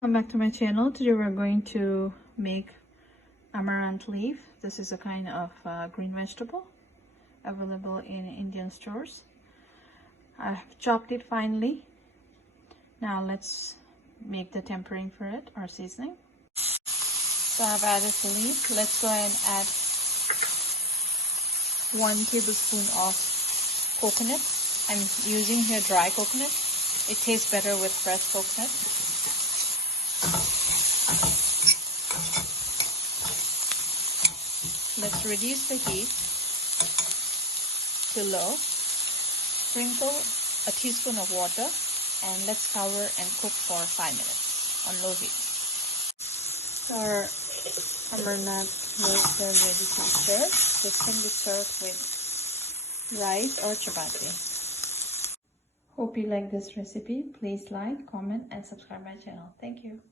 Welcome back to my channel. Today we're going to make amaranth leaf. This is a kind of green vegetable available in Indian stores. I've chopped it finely. Now let's make the tempering for it, or seasoning. So I've added the leaf. Let's go ahead and add 1 tablespoon of coconut. I'm using here dry coconut. It tastes better with fresh coconut. Let's reduce the heat to low. Sprinkle a teaspoon of water and let's cover and cook for 5 minutes on low heat. Our amaranth is ready to be served. This can be served with rice or chapati. Hope you like this recipe. Please like, comment and subscribe my channel. Thank you.